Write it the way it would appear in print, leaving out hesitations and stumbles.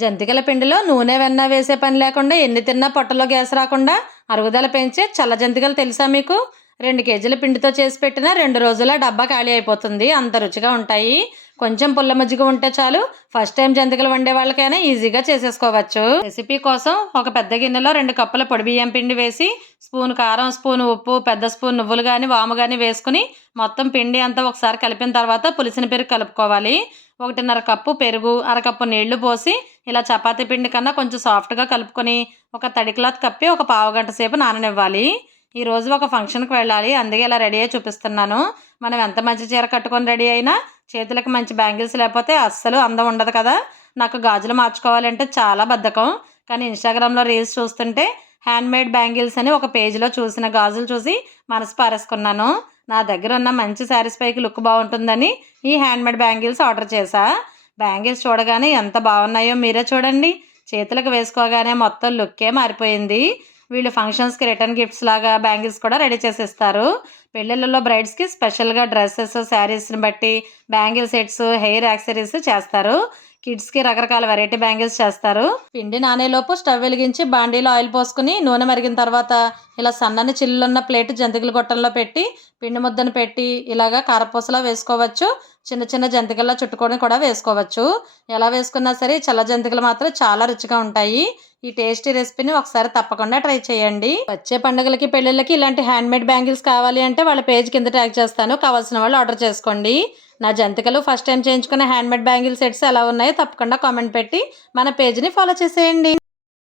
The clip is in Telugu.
జంతికల పిండిలో నూనె వెన్న వేసే పని లేకుండా ఎన్ని తిన్నా పొట్టలో గ్యాస్ రాకుండా అరుగుదల పెంచే చల్ల జంతికలు తెలుసా మీకు? 2 కేజీల పిండితో చేసి పెట్టిన 2 రోజుల డబ్బా ఖాళీ అయిపోతుంది. అంత రుచిగా ఉంటాయి. కొంచెం పుల్ల మజ్జిగ ఉంటే చాలు. ఫస్ట్ టైం జంతికలు వండే వాళ్ళకైనా ఈజీగా చేసేసుకోవచ్చు. రెసిపీ కోసం ఒక పెద్ద గిన్నెలో 2 కప్పుల పొడి బియ్యం పిండి వేసి స్పూన్ కారం, స్పూన్ ఉప్పు, పెద్ద స్పూన్ నువ్వులు కానీ వాము కానీ వేసుకుని మొత్తం పిండి అంతా ఒకసారి కలిపిన తర్వాత పులిసిన పెరుగు కలుపుకోవాలి. 1.5 కప్పు పెరుగు, అరకప్పు నీళ్లు పోసి ఇలా చపాతీ పిండి కన్నా కొంచెం సాఫ్ట్గా కలుపుకొని ఒక తడి క్లాత్ కప్పి ఒక పావుగంట సేపు నాననివ్వాలి. ఈరోజు ఒక ఫంక్షన్కి వెళ్ళాలి, అందుకే ఇలా రెడీ అయ్యి చూపిస్తున్నాను. మనం ఎంత మంచి చీర కట్టుకొని రెడీ అయినా చేతులకు మంచి బ్యాంగిల్స్ లేకపోతే అస్సలు అందం ఉండదు కదా. నాకు గాజులు మార్చుకోవాలంటే చాలా బద్ధకం. కానీ ఇన్స్టాగ్రామ్లో రీల్స్ చూస్తుంటే హ్యాండ్మేడ్ బ్యాంగిల్స్ అని ఒక పేజీలో చూసిన గాజులు చూసి మనసు పారేసుకున్నాను. నా దగ్గర ఉన్న మంచి శారీస్ పైకి లుక్ బాగుంటుందని ఈ హ్యాండ్మేడ్ బ్యాంగిల్స్ ఆర్డర్ చేశా. బ్యాంగిల్స్ చూడగానే ఎంత బాగున్నాయో మీరే చూడండి. చేతులకు వేసుకోగానే మొత్తం లుక్కే మారిపోయింది. వీళ్ళు ఫంక్షన్స్కి రిటర్న్ గిఫ్ట్స్ లాగా బ్యాంగిల్స్ కూడా రెడీ చేసేస్తారు. పెళ్ళిళ్ళలో బ్రైడ్స్కి స్పెషల్గా డ్రెస్సెస్, శారీస్ని బట్టి బ్యాంగిల్ సెట్స్, హెయిర్ యాక్సెసరీస్ చేస్తారు. కిడ్స్కి రకరకాల వెరైటీ బ్యాంగిల్స్ చేస్తారు. పిండి నానేలోపు స్టవ్ వెలిగించి బాండీలో ఆయిల్ పోసుకుని నూనె మరిగిన తర్వాత ఇలా సన్నని చిల్లున్న ప్లేట్ జంతికల గొట్టంలో పెట్టి పిండి ముద్దను పెట్టి ఇలాగా కారపూసలా వేసుకోవచ్చు. చిన్న చిన్న జంతికల్లో చుట్టుకొని కూడా వేసుకోవచ్చు. ఎలా వేసుకున్నా సరే చల్ల జంతికలు మాత్రం చాలా రుచిగా ఉంటాయి. ఈ టేస్టీ రెసిపీని ఒకసారి తప్పకుండా ట్రై చేయండి. వచ్చే పండుగలకి, పెళ్ళిళ్ళకి ఇలాంటి హ్యాండ్మేడ్ బ్యాంగిల్స్ కావాలి అంటే వాళ్ళ పేజ్ కింద ట్యాగ్ చేస్తాను. కావాల్సిన వాళ్ళు ఆర్డర్ చేసుకోండి. నా జంతికలు ఫస్ట్ టైం చేయించుకున్న హ్యాండ్మేడ్ బ్యాంగిల్ సెట్స్ ఎలా ఉన్నాయో తప్పకుండా కామెంట్ పెట్టి మన పేజ్ని ఫాలో చేసేయండి.